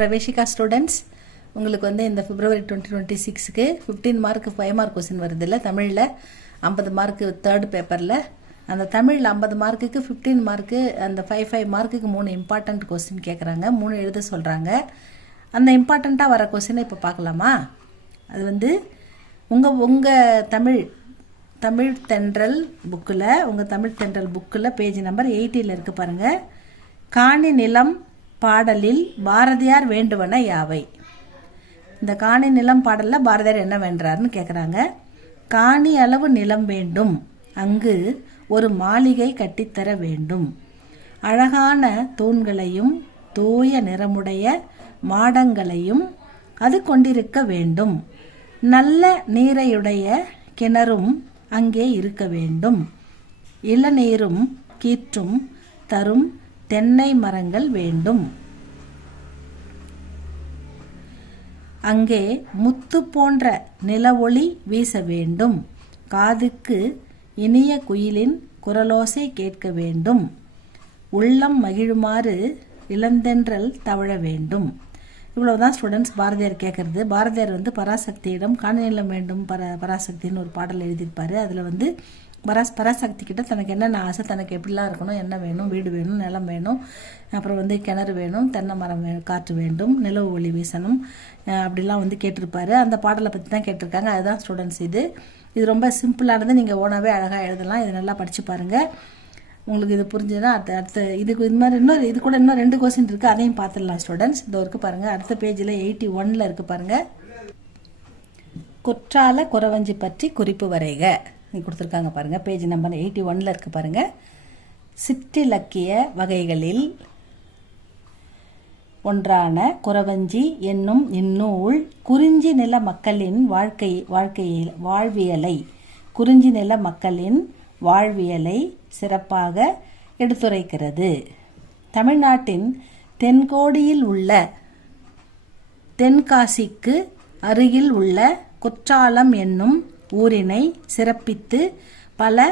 Praveshika students, உங்களுக்கு இந்த பிப்ரவரி 2026க்கு 15 mark 5 mark question வருது இல்லை? தமிழில் 50 மார்க்கு தேர்ட் பேப்பரில். அந்த தமிழில் 50 மார்க்குக்கு 15 மார்க்கு, அந்த 5 மார்க்குக்கு 3 இம்பார்ட்டண்ட் கொஸ்டின் கேட்குறாங்க, 3 எழுத சொல்கிறாங்க. அந்த இம்பார்ட்டண்ட்டாக வர கொஸ்டினை இப்போ பார்க்கலாமா? அது உங்கள் தமிழ் தென்றல் புக்கில், உங்கள் தமிழ் தென்றல் புக்கில் பேஜ் நம்பர் 80 இருக்குது பாருங்கள். காணி நிலம் பாடலில் பாரதியார் வேண்டுவன யாவை? இந்த காணி நிலம் பாடலில் பாரதியார் என்ன வேண்டார்னு கேட்குறாங்க. காணி அளவு நிலம் வேண்டும், அங்கு ஒரு மாளிகை கட்டித்தர வேண்டும், அழகான தூண்களையும் தூய நிறமுடைய மாடங்களையும் அது கொண்டிருக்க வேண்டும், நல்ல நீரையுடைய கிணறும் அங்கே இருக்க வேண்டும், இளநீரும் கீற்றும் தரும் தென்னை மரங்கள் வேண்டும், அங்கே முத்து போன்ற நிலவொளி வீச வேண்டும், காதுக்கு இனிய குயிலின் குரலோசை கேட்க வேண்டும், உள்ளம் மகிழுமாறு இளந்தென்றல் தவழ வேண்டும். இவ்வளவுதான் ஸ்டூடெண்ட்ஸ் பாரதியார் கேட்கறது. பாரதியார் பராசக்தியிடம் காணி நிலம் வேண்டும் பராசக்தின்னு ஒரு பாடல் எழுதியிருப்பாரு. அதில் பராசக்தி கிட்ட தனக்கு என்னென்ன ஆசை, தனக்கு எப்படிலாம் இருக்கணும், என்ன வேணும், வீடு வேணும், நிலம் வேணும், அப்புறம் கிணறு வேணும், தென்னை மரம் காற்று வேண்டும், நிலவு ஒளி வீசணும், அப்படிலாம் கேட்டிருப்பாரு. அந்த பாடலை பற்றி தான் கேட்டிருக்காங்க. அதுதான் ஸ்டூடெண்ட்ஸ் இது ரொம்ப சிம்பிளானது. நீங்கள் ஓனாவே அழகாக எழுதலாம். இது நல்லா படித்து பாருங்கள். உங்களுக்கு இது புரிஞ்சுதுன்னா அடுத்த இதுக்கு இது மாதிரி இது கூட இன்னும் 2 கொஸ்டின் இருக்குது, அதையும் பார்த்துடலாம் ஸ்டூடெண்ட்ஸ். இதோ இருக்குது பாருங்கள். அடுத்த பேஜில் 81 இருக்குது பாருங்கள். குற்றால குறவஞ்சி பற்றி குறிப்பு வரைக கொடுத்துருக்காங்க பாருங்கள். பேஜ் நம்பர் 81 இருக்குது பாருங்கள். சிற்றிலக்கிய வகைகளில் ஒன்றான குறவஞ்சி என்னும் இந்நூல் குறிஞ்சி நில மக்களின் குறிஞ்சி நில மக்களின் வாழ்வியலை சிறப்பாக எடுத்துரைக்கிறது. தமிழ்நாட்டின் தென்கோடியில் உள்ள தென்காசிக்கு அருகில் உள்ள குற்றாலம் என்னும் ஊரினை சிறப்பித்து பல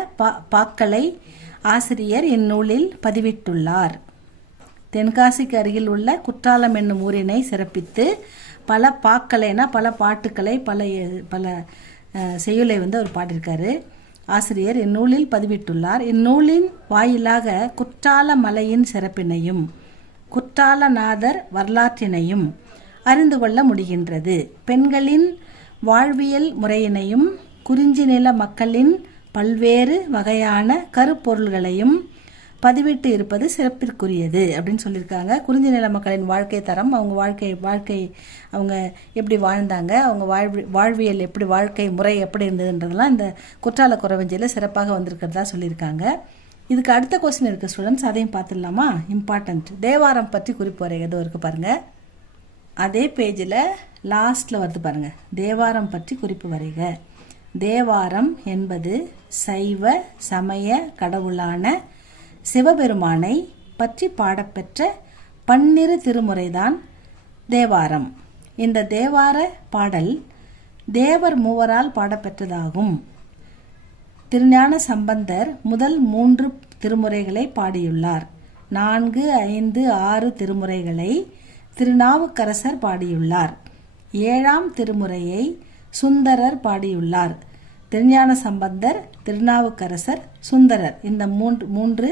பாக்களை ஆசிரியர் இந்நூலில் பதிவிட்டுள்ளார். தென்காசிக்கு அருகில் உள்ள குற்றாலம் என்னும் ஊரினை சிறப்பித்து பல பாக்களைனா பல பாட்டுக்களை பல செய்யுளை அவர் பாடியிருக்காரு. ஆசிரியர் இந்நூலில் பதிவிட்டுள்ளார். இந்நூலின் வாயிலாக குற்றால மலையின் சிறப்பினையும் குற்றாலநாதர் வரலாற்றினையும் அறிந்து கொள்ள முடிகின்றது. பெண்களின் வாழ்வியல் முறையினையும் குறிஞ்சி நில மக்களின் பல்வேறு வகையான கருப்பொருள்களையும் பதிவிட்டு இருப்பது சிறப்பிற்குரியது அப்படின்னு சொல்லியிருக்காங்க. குறிஞ்சி நில மக்களின் வாழ்க்கை தரம், அவங்க வாழ்க்கை அவங்க எப்படி வாழ்ந்தாங்க, அவங்க வாழ்வியல் எப்படி, வாழ்க்கை முறை எப்படி இருந்ததுன்றதெல்லாம் இந்த குற்றால குறவஞ்சியில் சிறப்பாக வந்திருக்கிறதா சொல்லியிருக்காங்க. இதுக்கு அடுத்த கொஸ்டின் இருக்குது ஸ்டூடெண்ட்ஸ், அதையும் பார்த்துடலாமா? இம்பார்ட்டன்ட். தேவாரம் பற்றி குறிப்பு வரைகிறது இருக்குது பாருங்கள். அதே பேஜில் லாஸ்ட்டில் வருது பாருங்கள். தேவாரம் பற்றி குறிப்பு வரைக. தேவாரம் என்பது சைவ சமய கடவுளான சிவபெருமானை பற்றி பாடப்பெற்ற பன்னிரு திருமுறைதான் தேவாரம். இந்த தேவார பாடல் தேவர் மூவரால் பாடப்பெற்றதாகும். திருஞான சம்பந்தர் முதல் 3 திருமுறைகளை பாடியுள்ளார். 4, 5, 6 திருமுறைகளை திருநாவுக்கரசர் பாடியுள்ளார். 7ஆம் திருமுறையை சுந்தரர் பாடியுள்ளார். திருஞான சம்பந்தர், திருநாவுக்கரசர், சுந்தரர் இந்த மூன்று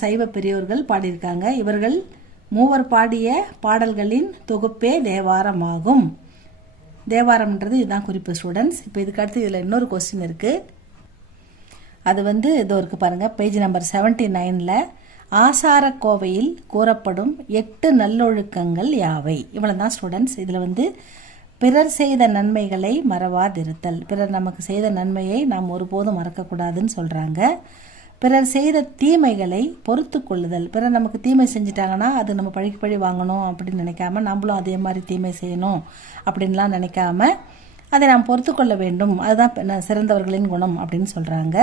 சைவ பெரியோர்கள் பாடியிருக்காங்க. இவர்கள் மூவர் பாடிய பாடல்களின் தொகுப்பே தேவாரமாகும். தேவாரம்ன்றது இதுதான் குறிப்பு ஸ்டூடெண்ட்ஸ். இப்போ இதுக்கு அடுத்து இதில் இன்னொரு கொஸ்டின் இருக்குது. அது இதோ இருக்குது பாருங்கள். பேஜ் நம்பர் 79ல் ஆசாரக்கோவையில் கூறப்படும் 8 நல்லொழுக்கங்கள் யாவை? இவ்வளோ தான் ஸ்டூடெண்ட்ஸ். இதில் பிறர் செய்த நன்மைகளை மறவாதிருத்தல். பிறர் நமக்கு செய்த நன்மையை நாம் ஒருபோதும் மறக்கக்கூடாதுன்னு சொல்கிறாங்க. பிறர் செய்த தீமைகளை பொறுத்து கொள்ளுதல். பிறர் நமக்கு தீமை செஞ்சிட்டாங்கன்னா அது நம்ம பழி வாங்கணும் அப்படின்னு நினைக்காம, நம்மளும் அதே மாதிரி தீமை செய்யணும் அப்படின்லாம் நினைக்காம அதை நாம் பொறுத்து கொள்ள வேண்டும். அதுதான் சிறந்தவர்களின் குணம் அப்படின்னு சொல்கிறாங்க.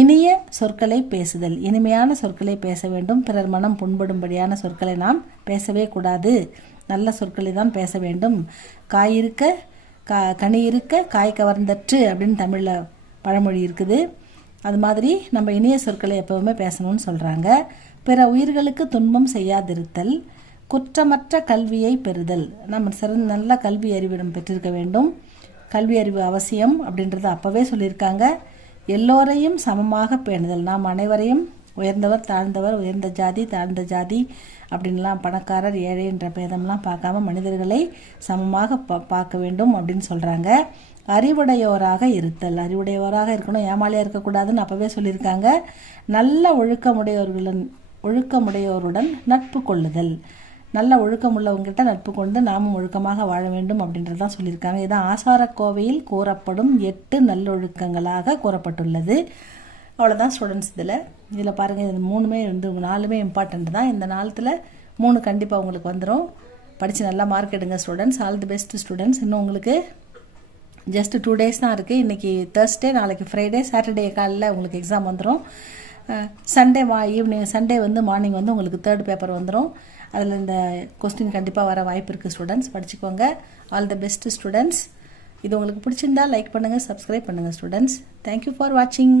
இனிய சொற்களை பேசுதல். இனிமையான சொற்களை பேச வேண்டும். பிறர் மனம் புண்படும்படியான சொற்களை நாம் பேசவே கூடாது. நல்ல சொற்களை தான் பேச வேண்டும். காய் இருக்க கனி இருக்க காய் கவர்ந்தற்று அப்படின்னு தமிழில் பழமொழி இருக்குது. அது மாதிரி நம்ம இனிய சொற்களை எப்பவுமே பேசணும்னு சொல்கிறாங்க. பிற உயிர்களுக்கு துன்பம் செய்யாதிருத்தல், குற்றமற்ற கல்வியை பெறுதல். நம்ம சிறந்த நல்ல கல்வி அறிவிடம் பெற்றிருக்க வேண்டும். கல்வி அறிவு அவசியம் அப்படின்றத அப்போவே சொல்லியிருக்காங்க. எல்லோரையும் சமமாக பேணுதல். நாம் அனைவரையும் உயர்ந்தவர் தாழ்ந்தவர், உயர்ந்த ஜாதி தாழ்ந்த ஜாதி அப்படின்லாம், பணக்காரர் ஏழை என்ற பேதம்லாம் பார்க்காம மனிதர்களை சமமாக பார்க்க வேண்டும் அப்படின்னு சொல்கிறாங்க. அறிவுடையோராக இருத்தல். அறிவுடையோராக இருக்கணும், ஏமாளியாக இருக்கக்கூடாதுன்னு அப்போவே சொல்லியிருக்காங்க. நல்ல ஒழுக்கமுடையோருடன் நட்பு கொள்ளுதல். நல்ல ஒழுக்கம் உள்ளவங்ககிட்ட நட்பு கொண்டு நாமும் ஒழுக்கமாக வாழ வேண்டும் அப்படின்றதான் சொல்லியிருக்காங்க. இதான் ஆசாரக்கோவையில் கூறப்படும் 8 நல்லொழுக்கங்களாக கூறப்பட்டுள்ளது. அவ்வளோதான் ஸ்டூடெண்ட்ஸ். இதில் பாருங்கள், இது 4மே இம்பார்ட்டண்ட் தான். இந்த 3 கண்டிப்பாக உங்களுக்கு வந்துடும். படித்து நல்லா மார்க் எடுங்க students. All the best students. இன்னும் உங்களுக்கு ஜஸ்ட் 2 டேஸ் தான் இருக்குது. இன்றைக்கி Thursday, நாளைக்கு Friday, Saturday காலையில் உங்களுக்கு எக்ஸாம் வந்துடும். சண்டே சண்டே மார்னிங் உங்களுக்கு 3rd பேப்பர் வந்துடும். அதில் இந்த கொஸ்டின் கண்டிப்பாக வர வாய்ப்பு இருக்குது ஸ்டூடெண்ட்ஸ். படிச்சுக்கோங்க. All the best students. இது உங்களுக்கு பிடிச்சிருந்தா லைக் பண்ணுங்கள், சப்ஸ்கிரைப் பண்ணுங்கள் ஸ்டூடெண்ட்ஸ். தேங்க்யூ ஃபார் வாட்சிங்.